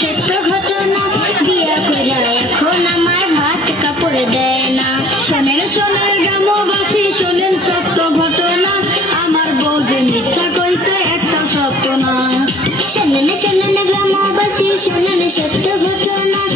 সত্য ঘটনা। বিয়া এখন আমার ভাত কাপড় দেয় না। শোনেন শোনেন, গ্রামবাসী, শোনেন সত্য ঘটনা। আমার বউ একটা সত্য না। শোনেন, গ্রামবাসী, শোনেন সত্য ঘটনা।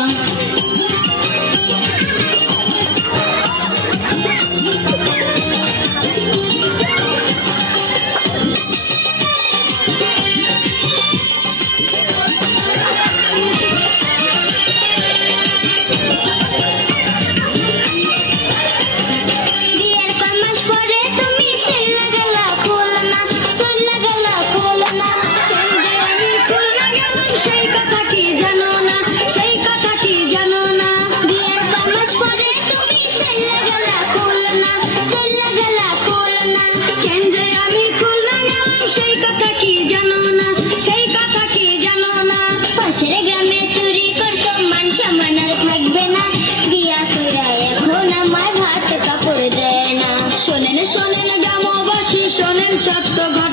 শোনেন গ্রামবাসী শোনেন সত্য ঘটনা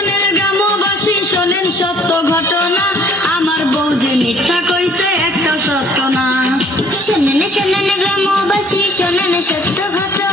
পিছনের গ্রামবাসী, শোনেন সত্য ঘটনা। আমার বৌদি মিথ্যা কইছে, একটা সত্য না। শোনেন শোনেন গ্রামবাসী, শোনেন সত্য ঘটনা।